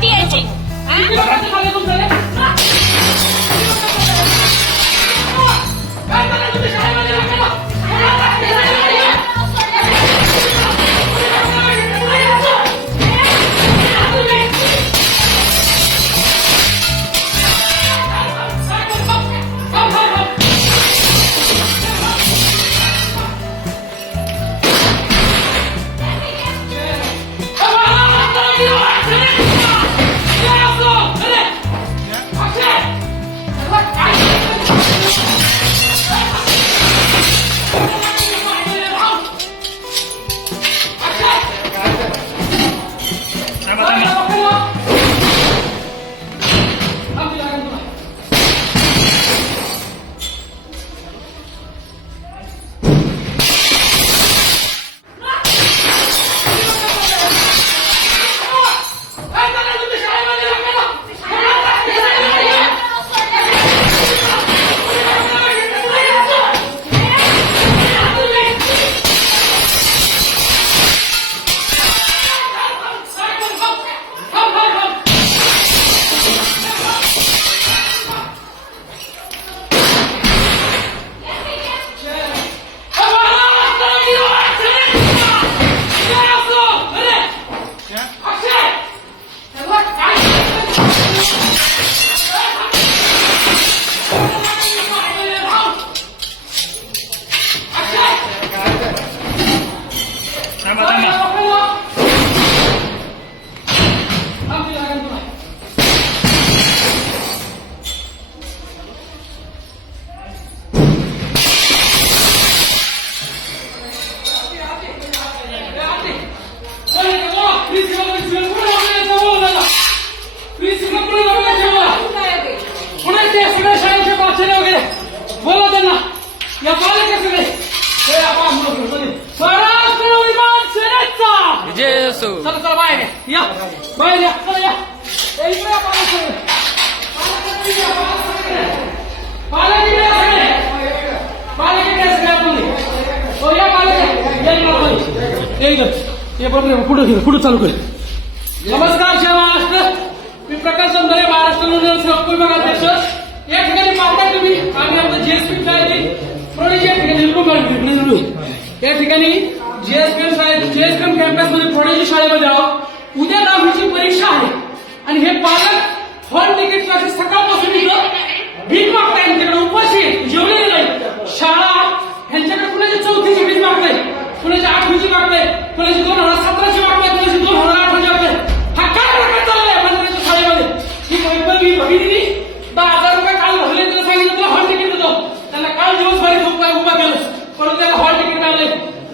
किती यायची बाहेर या. बाहेर या. चला या. इकडे पालक इकडे सगळे. पालक इकडे सगळे हो, या पालक. या. इकडे. ये बरोबर आहे. चालू कर. नमस्कार जय महाराष्ट्र. मी प्रकाश समदरे महाराष्ट्र नूतन सेवक विभागाध्यक्ष. या ठिकाणी पाहता तुम्ही. आम्ही आता जीएसपी प्रोडेज या ठिकाणी निवडून काढली, निवडून. या ठिकाणी जीएसपी शाळेत जीएसपी कॅम्पसमध्ये प्रोडेजी शाळेमध्ये आहोत उद्या दहावीची परीक्षा आहे आणि हे पालक हॉल तिकीटसाठी सकाळपासून इथं भीक मागताय त्यांच्याकडे उपाशी आहेत, जेवलेले नाही शाळा ह्यांच्याकडे कुणाची चौथीची भीक मागताय कुणाची आठवीची मागताय कुणाची दोन हजार सतराची मागताय कुणाची दोन हजार अठराची मागताय हा काय प्रकार चाललाय मंत्र्याच्या शाळेमध्ये ही वैभवी भगिनी दहा हजार रुपये काल भरले त्याला सांगितलं तुला हॉल तिकीट देतो त्यांना काल दिवसभरी उभा उभा केलं परंतु त्याला हॉल तिकीट आले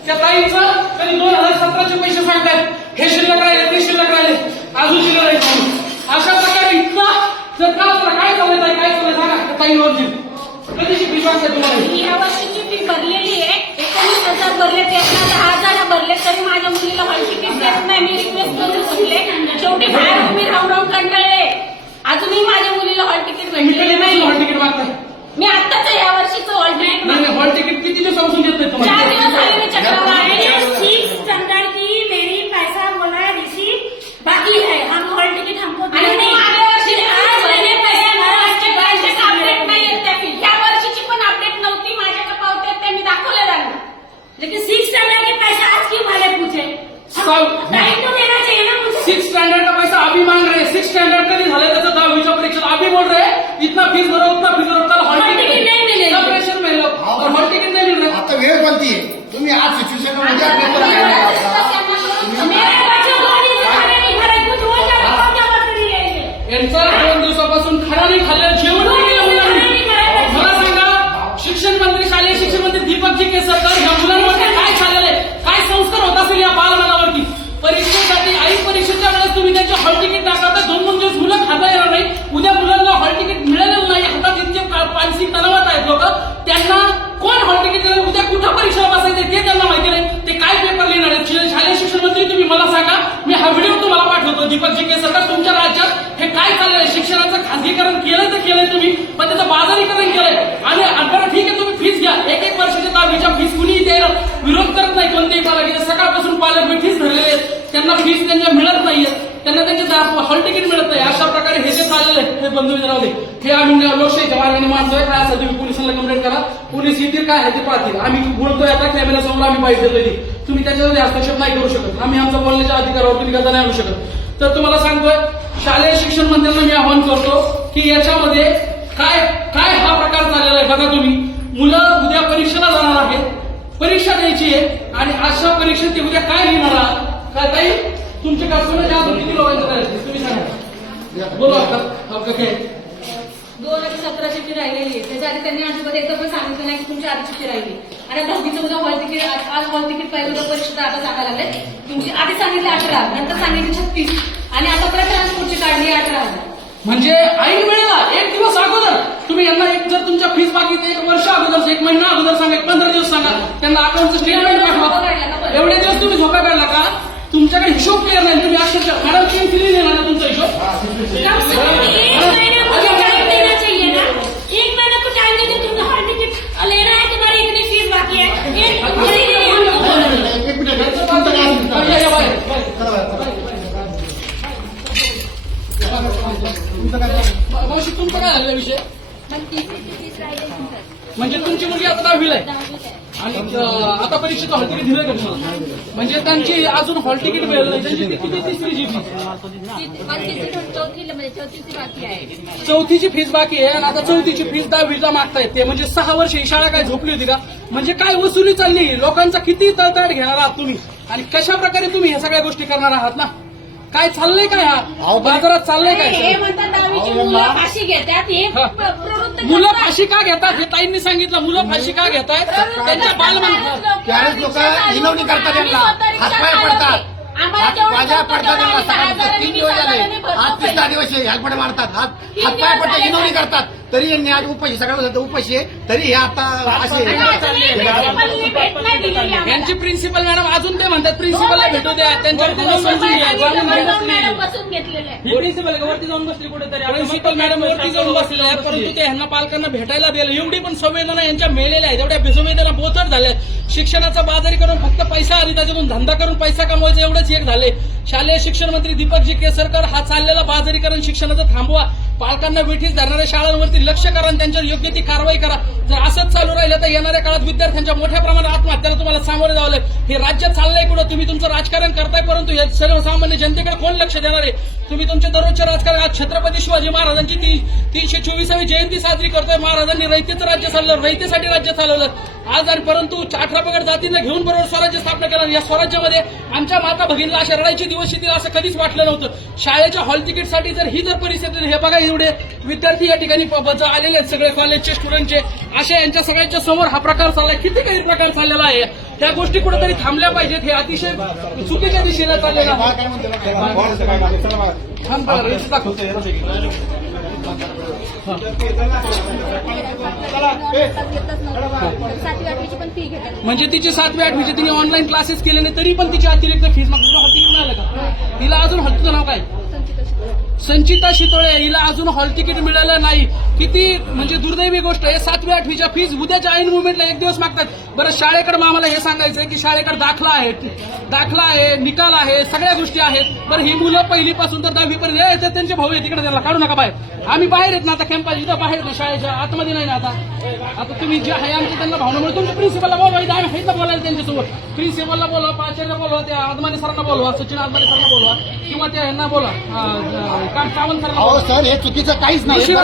त्या ताईंचं कधी दोन हजार सतराचे पैसे सांगतायत हे शिल्लक राहिले ते शिल्लक राहिले अजून शिल्लक राहिले अशा प्रकारे इतका जर का तुला काय चाललंय ताई, काय चाललंय सांगा त्या ताईवरची कधीची फी मागताय तुम्हाला. फी भरलेली आहे. एकोणीस हजार भरले त्यातला दहा हजार भरले तरी माझ्या मुलीला हॉल तिकीट देत नाही. मी रिक्वेस्ट शेवटी बाहेर उभी राहून राहून कंटाळले. अजूनही माझ्या मुलीला हॉल तिकीट तुम्ही भेटलेले कधी नाही हॉल तिकीट मागताय मी आत्ताच या वर्षीचं हॉल तिकीट नाही हॉल तिकीट किती दिवसापासून देत नाही चार दिवस झाले मी चक्रावर आहे सिक्स स्टैंडर्ड की मेरी पैसा बोला रिसीव बाकी है हम हॉल टिकट हमको आणि दिए मग नहीं मागल्या वर्षी फिर आज आज भरले मैंने पैसे पैसे महाराष्ट्र महाराष्ट्र बँकेचे बैंक अपडेट नाही आहेत त्या फी या वर्षीची पण अपडेट नव्हती माझ्याकडे पावते आहेत, ते मी दाखवले त्यांना लेकिन सिक्स स्टैंडर्ड के पैसा आज क्यों मैंने पूछे सब- टाइम तो देना चाहिए ना मुझे सिक्स स्टैंडर्ड का पैसा अभी मांग रहे हैं सिक्स स्टैंडर्ड का नहीं झाले त्याचं दहावीच्या परीक्षेत अभी बोल रहे हैं इतना फीस भरो उतना फीस भरो कल हॉल हॉल तिकीट नहीं मिलेगी. सब प्रेशर में लो और हॉल टिकट नहीं मिल रहा आता वेळ कोणती आहे तुम्ही आज सिच्युएशन उद्या पेपर द्यायला मेरे बच्चे दो दिन से खाने नहीं खा रहे कुछ हो जाए तो क्या बात रही है. ये यांचं दोन दिवसापासून खाना नाही खाल्लं जेवण मला सांगा शिक्षण मंत्री शालेय शिक्षण मंत्री दीपकजी केसरकर या मुलांवरती काय चाललेलं आहे? काय संस्कार होत असेल या बालमनावरती? परीक्षेसाठी आई परीक्षेच्या वेळेस तुम्ही त्यांचे हॉल तिकीट टाकता तर दोन दोन दिवस मुलं खाता येणार नाही उद्या मुलांना हॉल तिकीट मिळालेलं नाही. हातात इतके मानसिक तणावात आहेत लोक. त्यांना कोण हॉल तिकीट कुठं परीक्षा बसायचं ते त्यांना माहिती नाही. ते काय पेपर लिहिणार आहेत? शालेय शिक्षण मंत्री तुम्ही मला सांगा. मी हा व्हिडिओ तुम्हाला पाठवतो. दीपकजी केसरकर तुमच्या राज्यात हे काय चाललंय? आहे? शिक्षणाचं खासगीकरण केलं तर केलंय तुम्ही पण त्याचं बाजारीकरण केलंय आणि बरं ठीक आहे तुम्ही फीस घ्या एक एक वर्षाच्या दहावीच्या फीस कुणीही द्यायला विरोध करत नाही कोणतेही पालक इथे सकाळपासून पालक मी फीस भरलेले आहेत त्यांना फीस त्यांच्या मिळत नाहीये त्यांना त्यांचे हॉल तिकीट मिळत नाही अशा प्रकारे हे जे चाललेलं आहे हे बंधू राहू हे आम्ही लोकशाहीच्या मार्गाने मानतोय काय असेल तुम्ही पोलिसांना कंप्लेंट करा. पोलीस येतील काय? आहे ते पाहतील. आम्ही बोलतोय आता कॅमेरा समोर आम्ही पाहिजे तुम्ही त्याच्यामध्ये हस्तक्षेप नाही करू शकत. आम्ही आमच्या बोलण्याच्या अधिकारावर तुम्ही नाही आणू शकत. तर तुम्हाला सांगतोय शालेय शिक्षण मंत्र्यांना मी आवाहन करतो की याच्यामध्ये काय काय हा प्रकार चाललेला आहे बघा तुम्ही. मुलं उद्या परीक्षेला जाणार आहेत. परीक्षा द्यायची आहे आणि अशा परीक्षेत ते उद्या काय लिहिणार आहात? काय ताई तुमचे कस्टमर ज्या किती लोकांचं तुम्ही सांगा. बोला काय दोन हजार सतराची फी राहिलेली आहे त्याच्या आधी त्यांनी अजिबात एकदा पण सांगितलं नाही की तुमची आधीची फी राहिली. आणि दहावीचं हॉल तिकीट आज हॉल तिकीट आता सांगायला लागले. तुमची आधी सांगितले अठरा नंतर सांगितले छत्तीस. आणि आता परत ट्रान्सपोर्टची काढली अठरा. हजार म्हणजे ऐन वेळेला एक दिवस अगोदर तुम्ही यांना एक जर तुमच्या फीस बाकी एक वर्ष अगोदर एक महिना अगोदर सांगा एक पंधरा दिवस सांगा त्यांना अकाउंटचं स्टेटमेंट पाठवा. एवढे दिवस तुम्ही झोका काढला का? तुमच्याकडे हिशोब क्लिअर नाही. तुम्ही अक्षरशः मॅडम तीन कम से कम एक महीना मुझे टाइम देना चाहिए ना एक महीना को टाइम दे दो तुम हॉल टिकट लेना है तुम्हारी इतनी फीस बाकी है एक इसी लिए हम लोग बोल रहे हैं। एक मिनिट तुमचं काय असेल या, या, तर. बाहेर, बाहेर. चला बाहेर, चला. तुमचं काय मावशी तुमचं काय झालेला विषय म्हणजे तुमची मुलगी आता दहावीला आहे. आणि अं, आता परीक्षेचं हॉल तिकीट दिलं का तुम्हाला? म्हणजे त्यांची अजून हॉल तिकीट मिळालं नाही. त्यांची ती किती तिसरी जी चौथीची फीस बाकी आहे आणि आता चौथीची फीस दहावीला मागतायत ते. म्हणजे सहा वर्ष ही शाळा काय झोपली होती का? म्हणजे काय वसुली चालली? लोकांचा किती तळतळ घेणार आहात तुम्ही? आणि कशा प्रकारे तुम्ही ह्या सगळ्या गोष्टी करणार आहात ना? काय चाललंय काय हा? बाजारात चाललंय हे काय म्हणतात दहावीची मुलं फाशी घेतात हे हा. प्रवृत्त मुलं करतात. फाशी का घेतात? हे ताईंनी सांगितलं मुलं फाशी का घेतायत? त्यांच्या बाल त्यावेळेस लोक विनवणी करतात त्यांना हातपाय पडतात. हात पाया पडतात त्यांना तीन दिवस झाले. आज तिसरा दिवस आहे हेल्पडे मारतात हात हातपाय पडतात झाले. विनवणी करतात. तरी यांनी आज उपाशी सकाळ उपाशी आहे. तरी हे आता असे यांची प्रिन्सिपल मॅडम अजून ते म्हणतात प्रिन्सिपलला भेटू द्या. ही प्रिन्सिपल वरती जाऊन बसली कुठेतरी. प्रिन्सिपल मॅडम वरती जाऊन बसलेल्या आहेत परंतु ते ह्यांना पालकांना भेटायला दिलं. एवढी पण संवेदना यांच्या मेलेल्या आहेत. एवढ्या बेसंवेदना बोचट झाल्यात शिक्षणाचा बाजारी करून फक्त पैसा आणि त्याच्यातून धंदा करून पैसा कमवायचा एवढंच एक झाले शालेय शिक्षण मंत्री दीपकजी केसरकर हा चाललेला बाजारीकरण शिक्षणाचं थांबवा. पालकांना वेठीस धरणाऱ्या शाळांवरती लक्ष करा आणि त्यांच्यावर योग्य ती कारवाई करा. जर असंच चालू राहिलं तर येणाऱ्या काळात विद्यार्थ्यांच्या मोठ्या प्रमाणात आत्महत्याला तुम्हाला सामोरे जावं लागेल. हे राज्य चाललंय कुठं? तुम्ही तुमचं राजकारण करताय परंतु हे सर्वसामान्य जनतेकडे कोण लक्ष देणार आहे? तुम्ही तुमच्या दररोजच्या राजकारण आज छत्रपती शिवाजी महाराजांची तीनशे चोवीसावी जयंती साजरी करतोय. महाराजांनी रयतेचं राज्य चाललं रयतेसाठी राज्य चालवलं. आज आणि परंतु अठरा जातींना घेऊन बरोबर स्वराज्य स्थापना केलं या स्वराज्यामध्ये आमच्या माता भगिनीला अशा रडायचे दिवस येतील असं कधीच वाटलं नव्हतं शाळेच्या हॉल तिकीटसाठी जर ही जर परिस्थिती हे बघा एवढे विद्यार्थी या ठिकाणी आलेले आहेत सगळे कॉलेजचे स्टुडंटचे अशा यांच्या सगळ्यांच्या समोर हा प्रकार चाललाय किती काही प्रकार चाललेला आहे त्या गोष्टी कुठेतरी थांबल्या पाहिजेत हे अतिशय चुकीच्या दिशेला चाललेलं आहे सातवी आठवीची पण फी घेतात म्हणजे तिची सातवी आठवीची तिने ऑनलाईन क्लासेस केले नाही तरी पण तिची अतिरिक्त फीस मागतो तुला हॉल तिकीट मिळालं का? तिला अजून हॉल तुझं नाव काय? संचिता शितोळे. हिला अजून हॉल तिकीट मिळालं नाही. किती म्हणजे दुर्दैवी गोष्ट आहे सातवी आठवीच्या फीज उद्याच्या ऐन मुवमेंटला एक दिवस मागतात. बरं शाळेकडे मग आम्हाला हे सांगायचं आहे की शाळेकडे दाखला आहे दाखला आहे निकाल आहे सगळ्या गोष्टी आहेत. बरं ही मुलं पहिलीपासून तर दहावी पर्यंत यायचं त्यांचे भाऊ आहे तिकडे त्याला काढू नका बाहेर. आम्ही बाहेर आहेत ना आता कॅम्पस इथं बाहेर ना शाळेच्या. आतमध्ये नाही ना आता. आता तुम्ही जे आहे आमचे त्यांना भावनामुळे तुमच्या प्रिन्सिपलला बोलवा. इथं आम्ही ना बोलायला त्यांच्यासोबत. प्रिन्सिपलला बोलवा प्राचार्य बोलवा त्या आदमाने सरांना बोलवा सचिन आदमाने सरांना बोलवा किंवा त्या यांना बोला सावंत सरांना. सर हे चुकीचं काहीच नाही.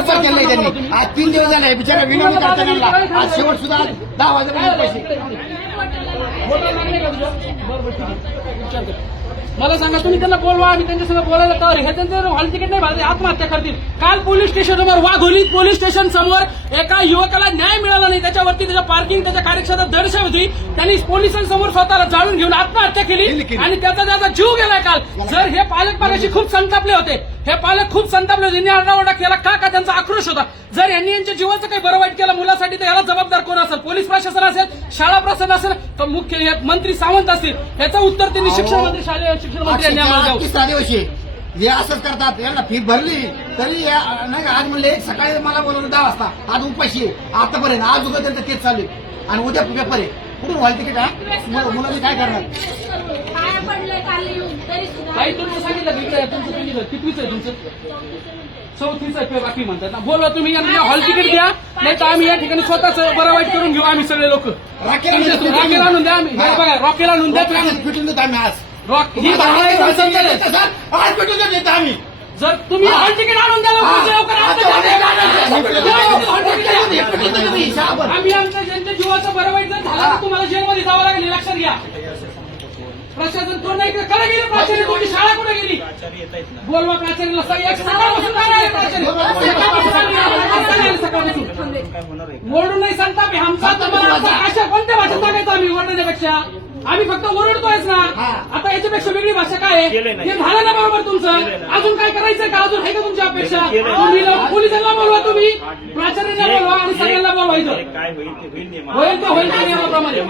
आज तीन दिवस झाले बिचारा आज शेवट सुद्धा दहा पैसे. मला सांगा तुम्ही त्यांना बोलवा आम्ही त्यांच्यासंग बोलायला तयार आहे. हे त्यांचं हॉल तिकीट नाही भरले आत्महत्या करतील. काल पोलीस स्टेशन समोर वाघोलीत पोलीस स्टेशन समोर एका युवकाला न्याय मिळाला नाही. त्याच्यावरती त्याच्या पार्किंग त्याच्या कार्यक्षेत्रात दर्शा होती. त्यांनी पोलिसांसमोर स्वतःला जाळून घेऊन आत्महत्या केली आणि त्याचा त्याचा जीव गेलाय काल. जर हे पालक पाल्याशी खूप संतापले होते हे पालक खूप संतापले होते. यांनी आरडाओरडा केला. का का त्यांचा आक्रोश होता? जर यांनी यांच्या जीवाचं काही बरं वाईट केलं मुलासाठी तर याला जबाबदार कोण असेल? पोलीस प्रशासन असेल? शाळा प्रशासन असेल? तर मुख्य हे मंत्री सावंत असतील. याचं उत्तर त्यांनी शिक्षण मंत्री शालेय शिक्षण मंत्री यांनी आम्हाला द्यावं हे असंच करतात. यांना फी भरली. तरी या- नाही का, आज म्हणले एक सकाळी मला बोलवलं दहा वाजता. आज उपाशी आहे. आतापर्यंत आज उद्या त्यांचं तेच चालू आहे. आणि उद्या पेपर आहे. कुठून व्हायला तिकीट हा? मु- मुलांनी काय करणार? पडलंय काल येऊन. तरी तुमचं सांगितलं का इकडे तुमचं सांगितलं कितवीच आहे तुमचं? चौथीच आहे बाकी म्हणतात ना. बोलवा तुम्ही यांना हॉल तिकीट द्या. नाही तर आम्ही या ठिकाणी स्वतःच बरं वाईट करून घेऊ आम्ही सगळे लोक. रॉकेल आणून द्या आम्ही. बघा रॉकेल आणून द्या तुम्ही. आज. रॉक ही. आज भेटून देतो आम्ही. जर तुम्ही हॉल तिकीट आणून द्या लवकरच्या लवकर आमच्या जनतेला. आम्ही आमच्या जनते जीवाचं बरं वाईट जर झालं तर तुम्हाला जेलमध्ये जावं लागेल लक्षात घ्या. प्रशासन कोण नाही कडे गेली प्राचार्य कोणती शाळा कुठे गेली? बोलवा प्राचार्याला सकाळपासून ओरडून नाही सांगता मी. आमचा अशा कोणत्या भाषेत सांगायचं आम्ही ओरडण्यापेक्षा आम्ही फक्त ओरडतोयच ना. आता याच्यापेक्षा वेगळी भाषा काय आहे? हे झालं ना बरोबर तुमचं? अजून काय करायचंय का? अजून आहे का तुमच्या अपेक्षा? तुम्ही लोक पोलिसांना बोलवा तुम्ही. प्राचार्यांना बोलवा आणि सगळ्यांना बोलवायचं काय होईल ते होईल नियमा- होईल तर होईल त्या नियमाप्रमाणे.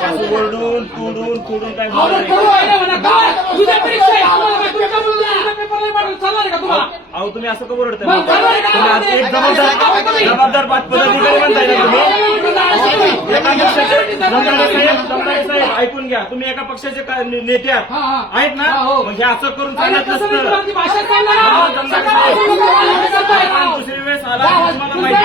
असं ओरडून तुडून तुडून काय आवडत होणार करू नाही. आहे म्हणा. काय? उद्या परीक्षा आहे तुम्हाला काय तुमच्या मुलीला उद्या पेपर नाही पाठवलं? चालणार आहे का तुम्हाला? अहो तुम्ही असं का ओरडताय? मग चालणार आहे का? तुम्ही आज एक जबाबदार जबाबदार पदाधिकारी म्हणताय ना तुम्ही? साहेब ऐकून घ्या तुम्ही एका पक्षाचे काय ने- नेते आहात. हा, हा. आहेत ना हा, हो. मग हे असं करून चालत नसतं दुसरी वेळेस आला की तुम्हाला माहिती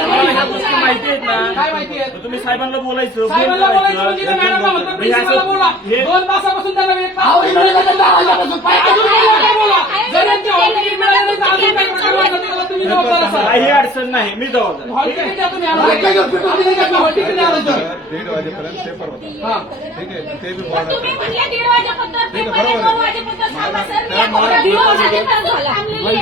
तुम्हाला ह्या. गोष्टी माहिती आहेत ना काय माहिती आहे? तर तुम्ही साहेबांना बोलायचं साहेबांना म्हणजे मॅडमला हे प्रिन्सिपलला असं- बोला हे- दोन तासापासून अजून काही नका बोला अजून काही अडचण नाही मी जबाबदार. दीड वाजेपर्यंत हा. ठीक आहे ते बी पण बोला. तुम्ही म्हणले दीड वाजेपर्यंत ठीक आहे, पेपर आहे, बरोबर आहे. दोन वाजेपर्यंत थांबा सर. मी मला- आता दीड वाजेपर्यंत थांबलेली आहे.